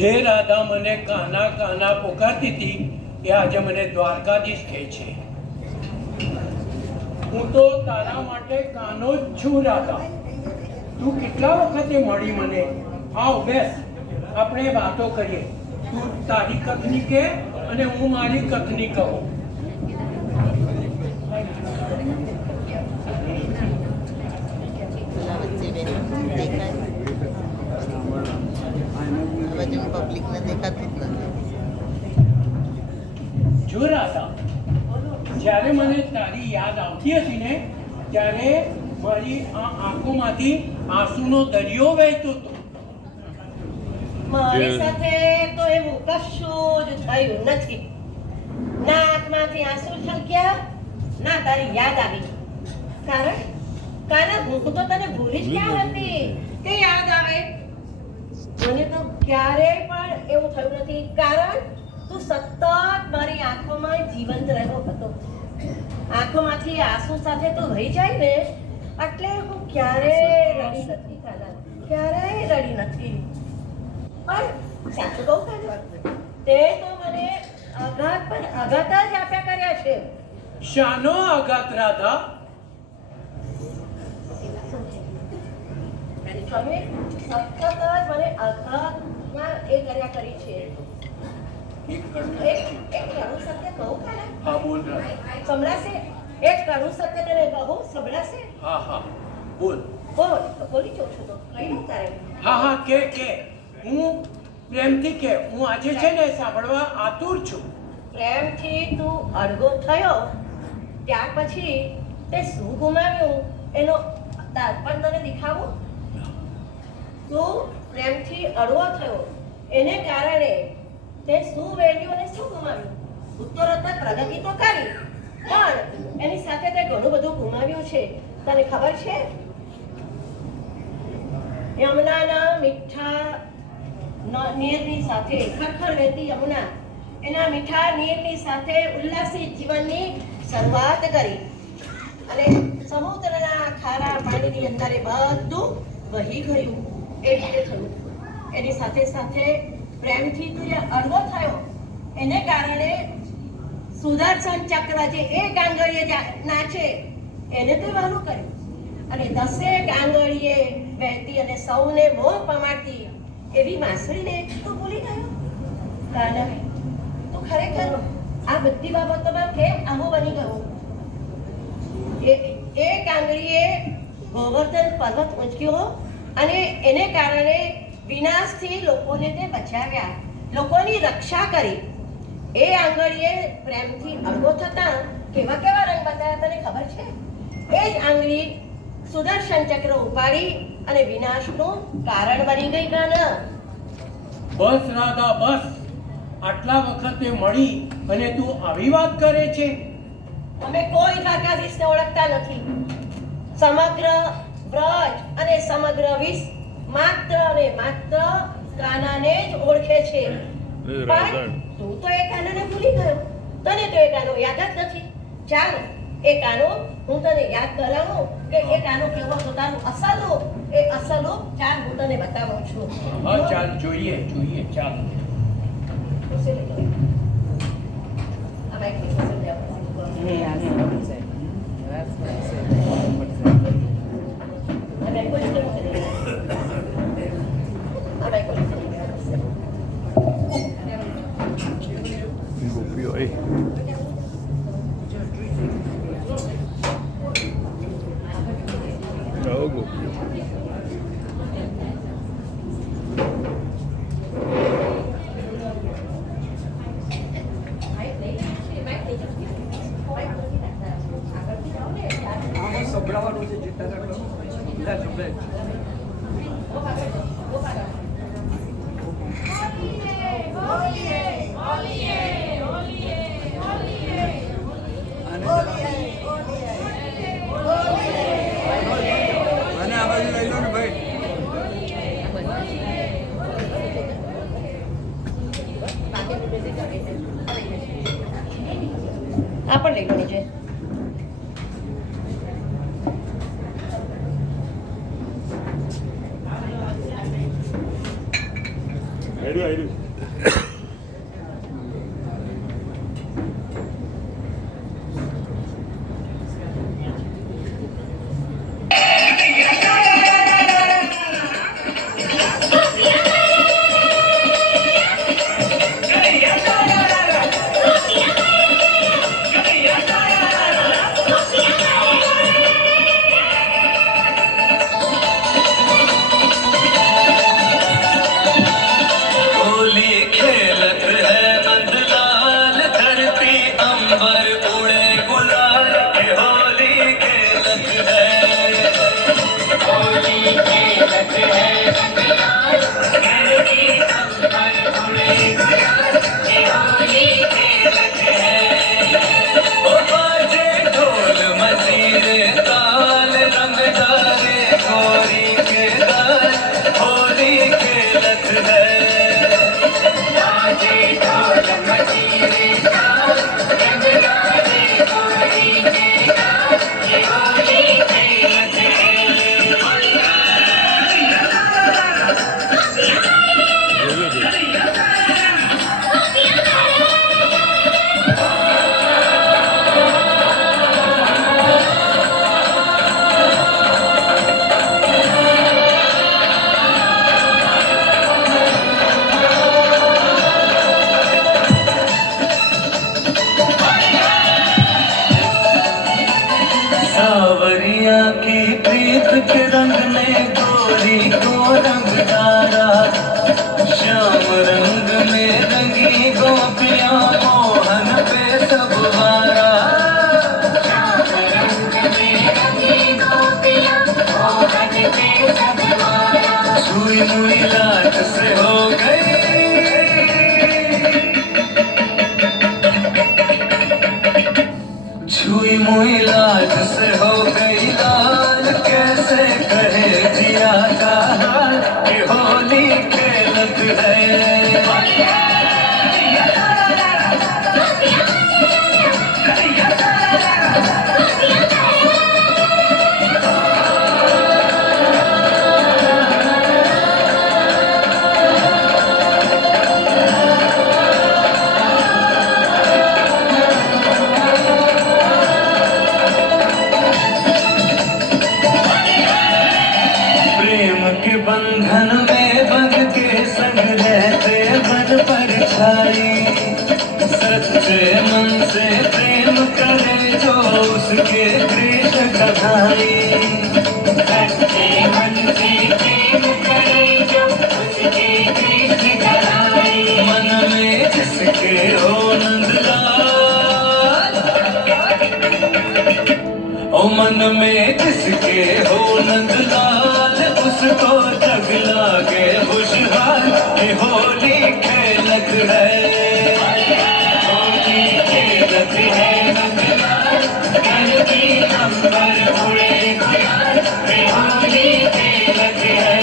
જે રાધા મને કાના કાના પોકારતી હતી એ આજે મને દ્વારકાધીશ કહે છે. હું તો તારા માટે કાનો જ છું રાધા. તું કેટલા વખતે મળી મને. આવ બેસ, આપણે વાતો કરીએ. તું તારી કથની કે અને હું મારી કથની કહું. જો રાધા, જ્યારે મને તારી યાદ આવતી હતી ને ત્યારે મારી આ આંખોમાંથી આંસુનો દરિયો વહેતો હતો. મારી સાથે તો એવું કશું જ થયું નથી. ના આંખમાંથી આંસુ છલક્યા, ના તારી યાદ આવી. કારણ હું તો તને ભૂલી જ ક્યાં હતી કે યાદ આવે. મને તો ક્યારેય પણ એવું થયું નથી, કારણ તું સતત મારી આંખોમાં જીવંત રહ્યો હતો. આંખોમાંથી આંસુ સાથે તું રહી જાય ને એટલે હું ક્યારેય રડી નથી કાના, ક્યારેય રડી નથી. પણ સાચું કહું કાના, તે તો મને આઘાત પર આઘાત જ આપ્યા કર્યા છે. શાનો આઘાત રાધા? તમે સતત જ મને આઘાતમાં એ કર્યા કરી છે. એક કરું સત્ય કહું કાના? હા બોલ રાધા. સંભળાશે? એક કરું સત્ય તને કહું, સંભળાશે? હા હા બોલ. બોલ તો બોલી જાઉં છું તો કઈ દઉં તારે. હા હા કે હું પ્રેમથી કે. હું આજે છે ને સાંભળવા આતુર છું. પ્રેમથી તું અડગો થયો ત્યાર પછી તે શું ગુમાવ્યું એનો દાર્પણ તને દેખાવું. તું પ્રેમથી અડવો થયો એને કારણે તે શું વેલ્યુ અને શું ગુમાવ્યું. ઉત્તરોત્તર પ્રગતિ તો કરી પણ એની સાથે તે ઘણું બધું ગુમાવ્યું છે. તને ખબર છે? યમુનાના મીઠા નીરની સાથે ખરખર વહેતી યમુના એના મીઠા નીરની સાથે ઉલ્લાસી જીવનની શરૂઆત કરી અને સમુદ્રના ખારા પાણીની અંદર બધું વહી ગયું. એ રીતે થયું. એની સાથે સાથે પ્રેમથી તું અડવો થયો એને કારણે સુદર્શન ચક્ર જે એક આંગળીએ નાચે એને તો વહાલું કર્યું અને 10 આંગળીએ વહેતી અને સૌને મોહ પમાડતી એવી માસળીને તું ભૂલી ગયો. કાના, તું ખરેખર આ બધી બાબતોમાં કેમ આવું બની ગયું? એક આંગળીએ ગોવર્ધન પર્વત ઊંચક્યો અને એને કારણે વિનાશથી લોકોને તે બચાવ્યા, લોકોની રક્ષા કરી. એ આંગળીએ પ્રેમથી અડગો થતા કેવા કેવા રંગ બતાવ્યા તને ખબર છે? એ જ આંગળી સુદર્શન ચક્ર ઉપાડી અને વિનાશનું કારણ બની ગઈ. કાના, બસ રાધા બસ. આટલા વખતે મળી અને તું આવી વાત કરે છે. અમે કોઈ દ્વારકાધીશને ઓળખતા નથી. સમગ્ર બ્રજ અને સમગ્ર વિશ્વ માત્ર અને માત્ર કાનાને જ ઓળખે છે. પણ તું તો એ કાનાને ભૂલી ગયો. તને તો એ કાનો યાદ જ નથી. ચાલ એ કાનો હું તને યાદ કરાવું કે એ કાનો કેવો હતો તારું અસલ રૂપ. એ અસલ રૂપ ચાલ હું તને બતાવું છું. હા ચાલ જોઈએ ચાલ. આ બાઈક ની પસંદ જાવ. ગોપીઓ એ ગોપીઓ સંભળાવાનું છે જેટલા અને આ બાજુ લઈ લો ને ભાઈ. આ પણ લઈ લો નીચે. मन में जिसके हो नंदलाल उसको जग लागे खुशहाल ये होली खेलत है होली खेलत है नंदलाल धरती अंबर उड़े गुलाल ये होली खेलत है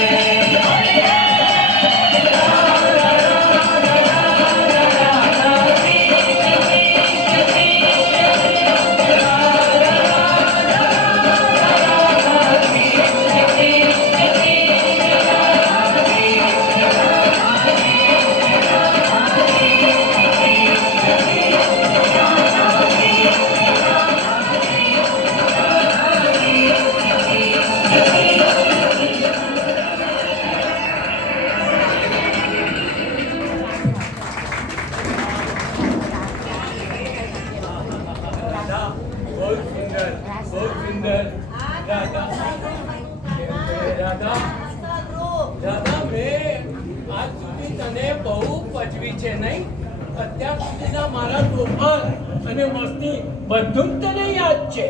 બધું જ તને યાદ છે.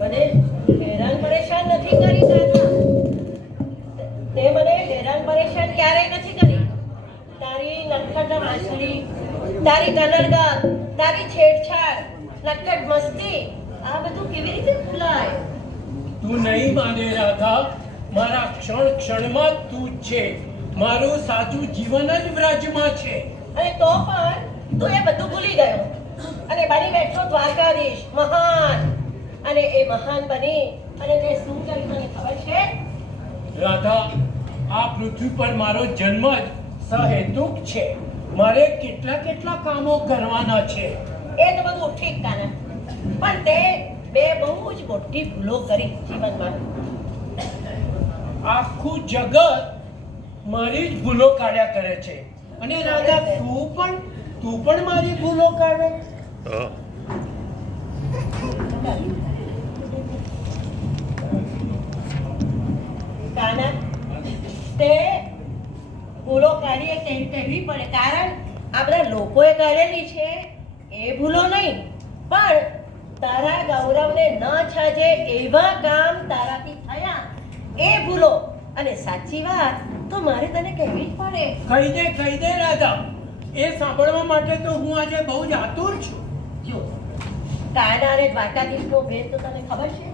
મને હેરાન પરેશાન નથી કરી દાદા. રાધા વાંસળી, તારી કનરગાલ, તારી છેડછાડ, નટખટ મસ્તી, આ બધું કેવી રીતે ભૂલાય? તું નહીં માને રાધા, મારા ક્ષણ ક્ષણમાં તું જ છે. મારું સાચું જીવન જ વ્રજમાં છે. અને તો પણ તું એ બધું ભૂલી ગયો અને બની બેઠો દ્વારકાધીશ મહાન. અને એ મહાન બની અને તે શું કર્યું તને ખબર છે? રાધા, આ પૃથ્વી પર મારો જન્મ જ સહેતુક છે. મારે કેટલા કેટલા કામો કરવાના છે. એ તો બધું ઠીક કાના, પણ તે બે બહુ જ મોટી ભૂલો કરી જીવનમાં. આખું જગત મારી જ ભૂલો કાઢ્યા કરે છે. અને રાધા, તું પણ મારી ભૂલો કાઢે. કાના, તે ભૂલો કાઢીએ કહેવી પડે, કારણ આપણા લોકોએ કરેલી છે એ ભૂલો નહીં, પણ તારા ગૌરવને ન છાજે એવા કામ તારાથી થયા એ ભૂલો. અને સાચી વાત તો મારે તને કહેવી જ પડે. કહી દે રાધા, એ સાંભળવા માટે તો હું આજે બહુ જ આતુર છું. જો કાના અને દ્વારકાધીશનો ભેદ તો તને ખબર છે?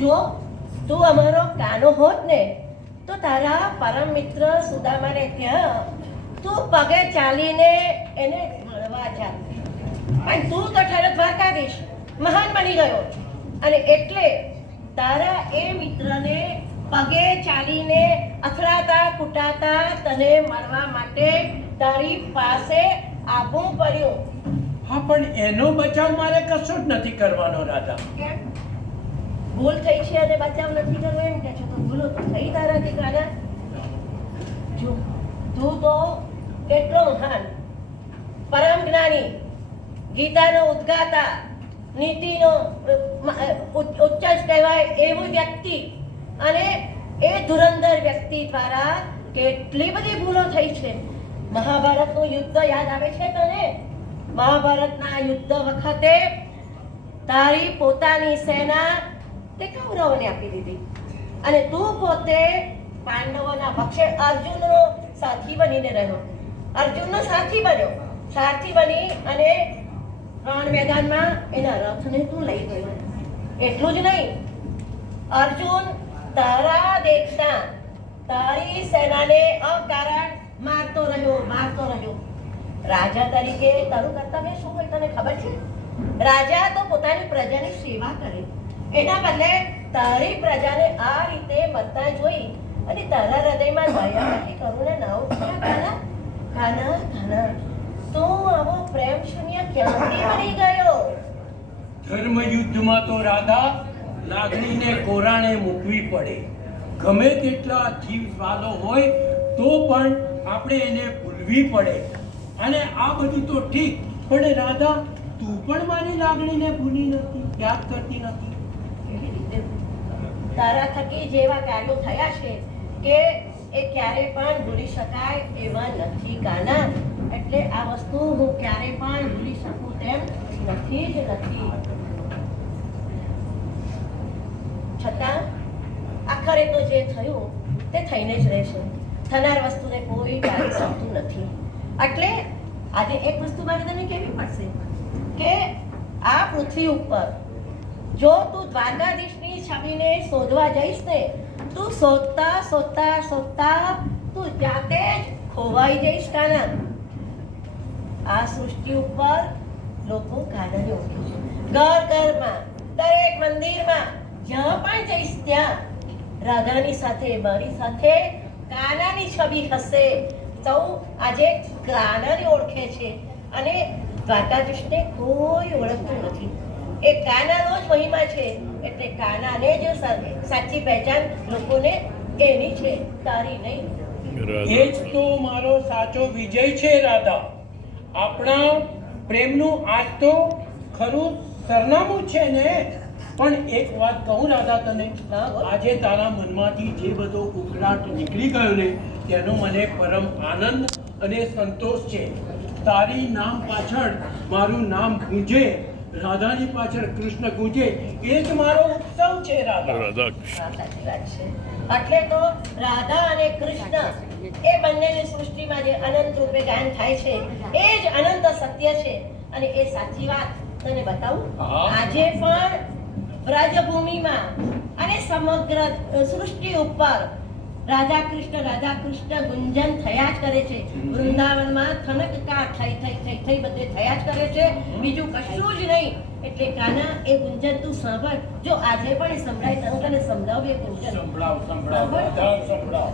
જો તું અમારો કાનો હોત ને તો તારા પરમ મિત્ર સુદામાને ત્યાં તું પગે ચાલીને એને મળવા જાત, પણ તું તો ઠરે દ્વારકાધીશ મહાન બની ગયો. અને એટલે તારા એ મિત્રને પગે ચાલીને અથડાતા કૂટાતા તને મળવા માટે તારી પાસે આવવું પડ્યું. હા, પણ એનો બચાવ મારે કશો જ નથી કરવાનો રાધા. કેમ? ભૂલ થઈ છે અને બચાવ નથી કરવો એમ કે છે, તો ભૂલો તો થઈ તારાથી કાના. જો તું તો કેટલો મહાન, પરમ જ્ઞાની, ગીતાનો ઉદ્ગાતા, નીતિનો ઉચ્ચ કહેવાય એવું વ્યક્તિ, અને એ ધુરંધર વ્યક્તિ દ્વારા કેટલી બધી ભૂલો થઈ છે. મહાભારતનું યુદ્ધ યાદ આવે છે તને? મહાભારતના યુદ્ધ વખતે તારી પોતાની સેના તે કૌરવોને આપી દીધી અને તું પોતે પાંડવોના પક્ષે અર્જુનનો સાથી બનીને રહ્યો. અર્જુનનો સાથી બન્યો, સારથી બની અને રણ મેદાનમાં એના રથને તું લઈ ગયો. એટલું જ નહીં, અર્જુન તારા દેખતા તારી સેનાને અકારણ મારતો રહ્યો. રાજા તરીકે તારું કર્તવ્ય શું હોય તને ખબર છે? રાજા તો પોતાની પ્રજાની સેવા કરે, એના બદલે તારી પ્રજાને આ રીતે મરતા જોઈ અને તારા હૃદયમાં દયા નથી કરુણા ના ઉઠ્યા કાના? કાના, તું આવો પ્રેમ શૂન્ય ક્યાંથી બની ગયો? ધર્મ યુદ્ધમાં તો રાધા લાગણીને કોરાણે મૂકવી પડે. ગમે તેટલા જીવ સ્વાદો હોય તો પણ આપણે એને ભૂલવી પડે. અને આ બધું તો ઠીક, પણ રાધા, તું પણ મારી લાગણીને ભૂલી નથી, યાદ કરતી નથી. એવી રીતે તારા થકી જેવા કાર્યો થયા છે કે એ ક્યારે પણ ભૂલી શકાય એવા નથી કાના. એટલે આ વસ્તુ હું ક્યારે પણ ભૂલી શકું તેમ નથી જ નથી. છતાં આખરે તો જે થયું તે થઈને જ રહેશે. થનાર વસ્તુને કોઈ ટાળી શકતું નથી. એટલે આજે એક વસ્તુ મારે તને કહેવી પડશે કે આ પૃથ્વી ઉપર જો તું દ્વારકાધીશની છબીને શોધવા જઈશ ને, તું શોધતા તું જાતે જ ખોવાઈ જઈશ કાના. આ સૃષ્ટિ ઉપર લોકો કાનાને ઓળખે છે. ઘરમાં, દરેક મંદિરમાં જ્યાં પણ જઈશ ત્યાં રાધાની સાથે, મારી સાથે કાનાની છબી હશે. સૌ આજે કાનાને ઓળખે છે અને દ્વારકાધીશને કોઈ ઓળખતું નથી. એ કાનાનો જ મહિમા છે. એટલે કાનાને જ સાચી પહેચાન લોકોને એની છે, તારી નહીં. એ જ તો મારો સાચો વિજય છે રાધા. આપણા પ્રેમનું આજ તો ખરું સરનામું છે ને. પણ એક વાત કહું રાધા તને, આજે તારા મનમાંથી જે બધો ઉકળાટ નીકળી ગયો ને તેનો મને પરમ આનંદ અને સંતોષ છે. તારી નામ પાછળ મારું નામ ગુંજે, રાધાની પાછળ કૃષ્ણ ગુંજે, એ જ મારો ઉત્સવ છે રાધા. રાધા સાચી વાત છે. એટલે તો રાધા અને કૃષ્ણ એ બંનેની સૃષ્ટિમાં જે અનંત રૂપે ગાયન થાય છે એ જ અનંત સત્ય છે. અને એ સાચી વાત તને બતાવું, આજે પણ બ્રજભૂમિમાં અને સમગ્ર સૃષ્ટિ ઉપર રાધા કૃષ્ણ ગુંજન થયા જ કરે છે. વૃંદાવનમાં થનકકાર થઈ બધે થયા જ કરે છે, બીજું કશું જ નહીં. એટલે કાના એ ગુંજન તું સાંભળ. જો આજે પણ એ સંભળાય તને તને સમજાવું એ ગુંજન. સંભળાવ બધા સંભળાવ.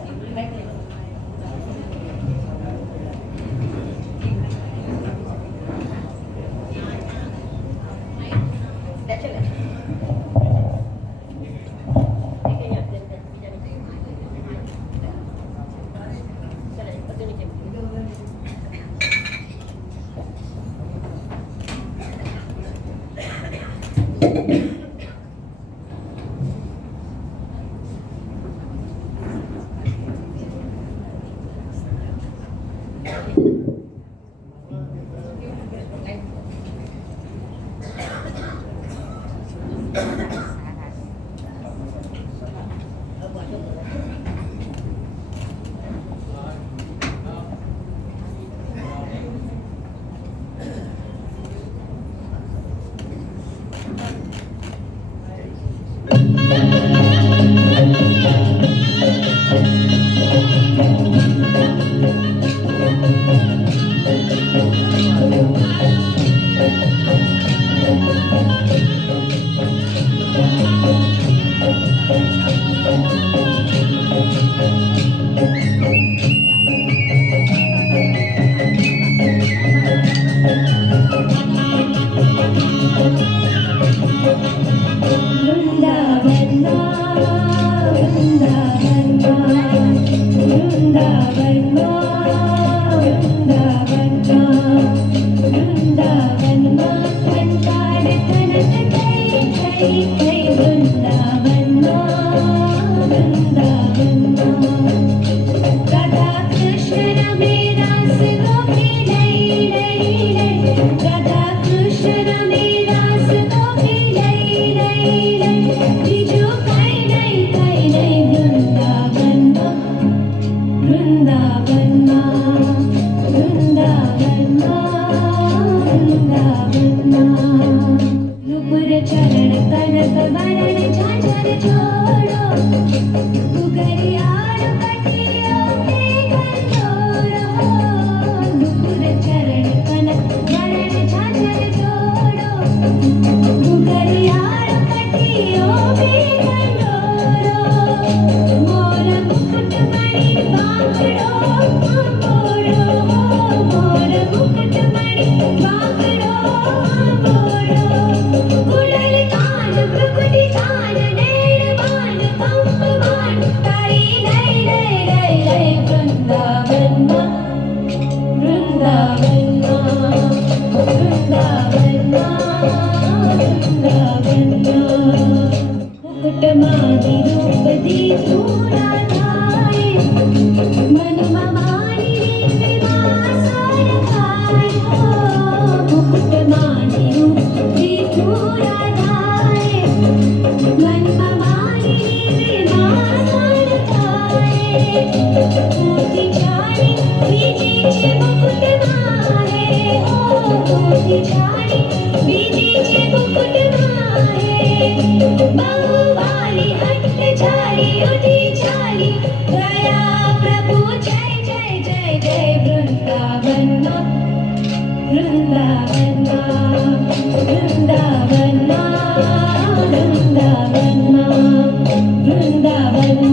Vrindavan